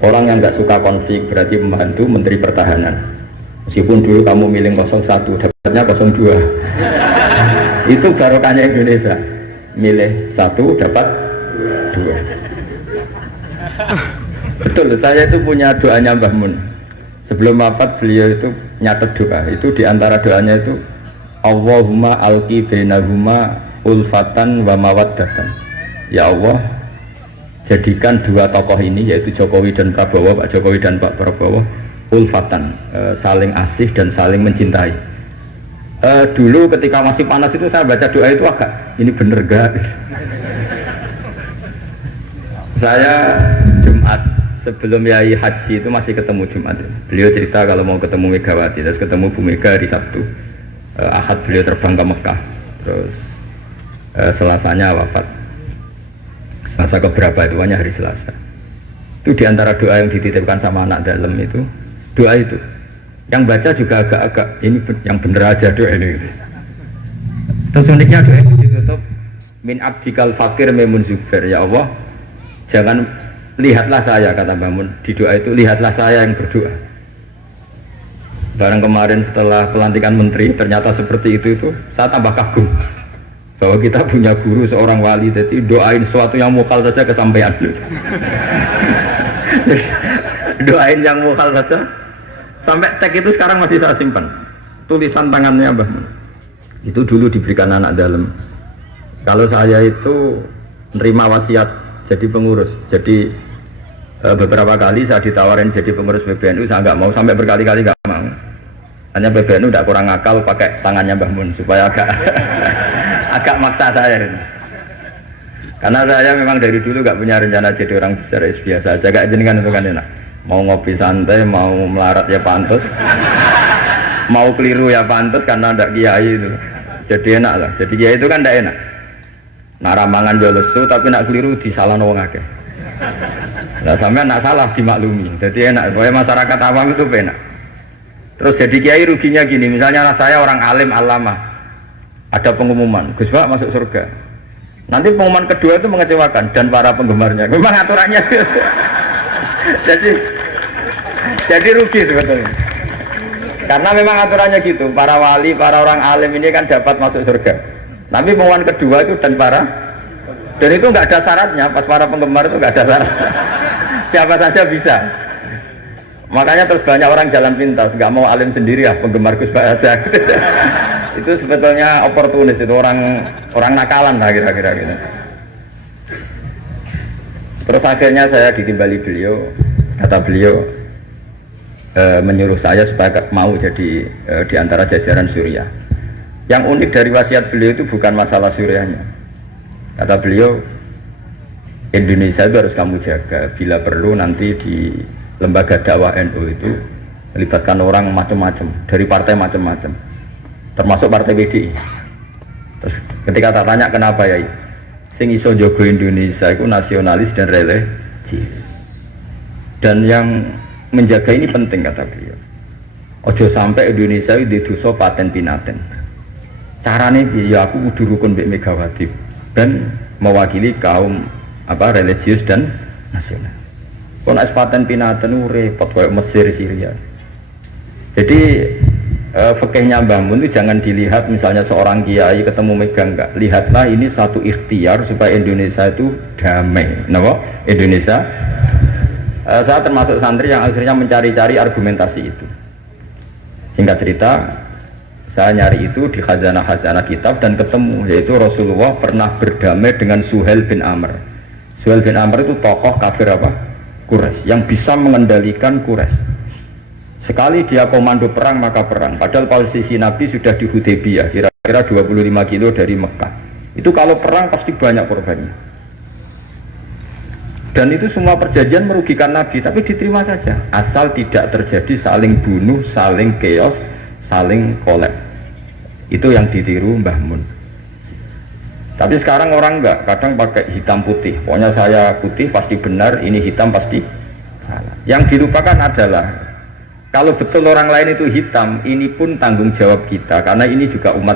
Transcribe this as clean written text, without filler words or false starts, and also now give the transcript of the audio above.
Orang yang nggak suka konflik berarti membantu Menteri Pertahanan. Meskipun dulu kamu milih 01, dapatnya 02. Itu barokahnya Indonesia. Milih 1, dapat 2. Betul, saya itu punya doanya Mbah Mun. Sebelum wafat beliau itu nyatet doa. Itu diantara doanya itu Allahumma alqi bainahuma ulfatan wa mawaddatan. Ya Allah, jadikan dua tokoh ini yaitu Jokowi dan Prabowo, Pak Jokowi dan Pak Prabowo ulfatan, saling asih dan saling mencintai. Dulu ketika masih panas itu saya baca doa itu agak ini bener gak? Saya Jumat sebelum Yai Haji itu masih ketemu Jumat. Beliau cerita kalau mau ketemu Megawati, terus ketemu Bu Mega di Sabtu. Ahad beliau terbang ke Mekah, terus Selasanya wafat. Selasa keberapa itu hanya hari Selasa. Itu diantara doa yang dititipkan sama anak dalam itu, doa itu. Yang baca juga agak-agak ini yang bener aja doa ini. Terus uniknya doa itu ditutup min abdikal fakir memun zubair. Ya Allah, jangan lihatlah saya, kata Bangun di doa itu, lihatlah saya yang berdoa. Barang kemarin setelah pelantikan menteri ternyata seperti itu saya tambah kagum bahwa kita punya guru seorang wali, jadi doain sesuatu yang mukal saja kesampaian. Doain yang mukal saja sampai teks itu sekarang masih saya simpan, tulisan tangannya Mbah Mun. Itu dulu diberikan anak dalam. Kalau saya itu nerima wasiat jadi pengurus, jadi beberapa kali saya ditawarin jadi pengurus PBNU, saya nggak mau, sampai berkali-kali nggak mau. Hanya PBNU tidak kurang akal pakai tangannya Mbah Mun supaya agak maksa saya. Karena saya memang dari dulu nggak punya rencana jadi orang besar, biasa aja, gak jenengan itu kan enak. Mau ngopi santai, mau melarat ya pantas, mau keliru ya pantas karena ada kiai itu. Jadi enak lah. Jadi kiai itu kan tidak enak. Nak ramangan jual lesu tapi nak keliru disalahkan orang akeh. Nah sampai nak salah dimaklumi. Jadi enak. Pokoknya masyarakat awam itu enak. Terus jadi kiai ruginya gini. Misalnya saya orang alim alama, ada pengumuman Gus Pak masuk surga. Nanti pengumuman kedua itu mengecewakan dan para penggemarnya. Memang aturannya. jadi rugi sebetulnya. Karena memang aturannya gitu. Para wali, para orang alim ini kan dapat masuk surga. Tapi pengumuman kedua itu dan itu nggak ada syaratnya. Pas para penggemar itu nggak ada syarat. Siapa saja bisa. Makanya terus banyak orang jalan pintas, nggak mau alim sendiri ya, penggemar Gus Pak aja. Itu sebetulnya oportunis, itu orang nakalan lah kira-kira gitu. Terus akhirnya saya ditimbali beliau, kata beliau menyuruh saya supaya mau jadi di antara jajaran Suriah. Yang unik dari wasiat beliau itu bukan masalah Suriahnya. Kata beliau, Indonesia itu harus kamu jaga. Bila perlu nanti di lembaga dakwah NU itu melibatkan orang macam-macam, dari partai macam-macam, termasuk partai PDI. Terus ketika tak tanya kenapa ya, sing iso jogo Indonesia itu nasionalis dan religius. Dan yang menjaga ini penting, kata beliau. Ojo sampai Indonesia itu dosa paten pinaten. Carane ya aku kudu rukun mbek Megawati dan mewakili kaum religius dan nasional. Kalau nak paten pinaten repot kayak Mesir, Syria. Jadi fikihnya Mbah Mun itu jangan dilihat misalnya seorang kiai ketemu Mega, enggak. Lihatlah ini satu ikhtiar supaya Indonesia itu damai. Kenapa? Indonesia. Saya termasuk santri yang akhirnya mencari-cari argumentasi itu. Singkat cerita, saya nyari itu di khazanah-khazanah kitab dan ketemu, yaitu Rasulullah pernah berdamai dengan Suhail bin Amr. Suhail bin Amr itu tokoh kafir Quraisy yang bisa mengendalikan Quraisy. Sekali dia komando perang maka perang. Padahal posisi Nabi sudah di Hudaybiyah, kira-kira 25 kilo dari Mekah. Itu kalau perang pasti banyak korbannya. Dan itu semua perjanjian merugikan Nabi, tapi diterima saja. Asal tidak terjadi saling bunuh, saling chaos, saling kolab. Itu yang ditiru Mbah Mun. Tapi sekarang orang enggak, kadang pakai hitam putih. Pokoknya saya putih pasti benar, ini hitam pasti salah. Yang dilupakan adalah kalau betul orang lain itu hitam, ini pun tanggung jawab kita, karena ini juga umat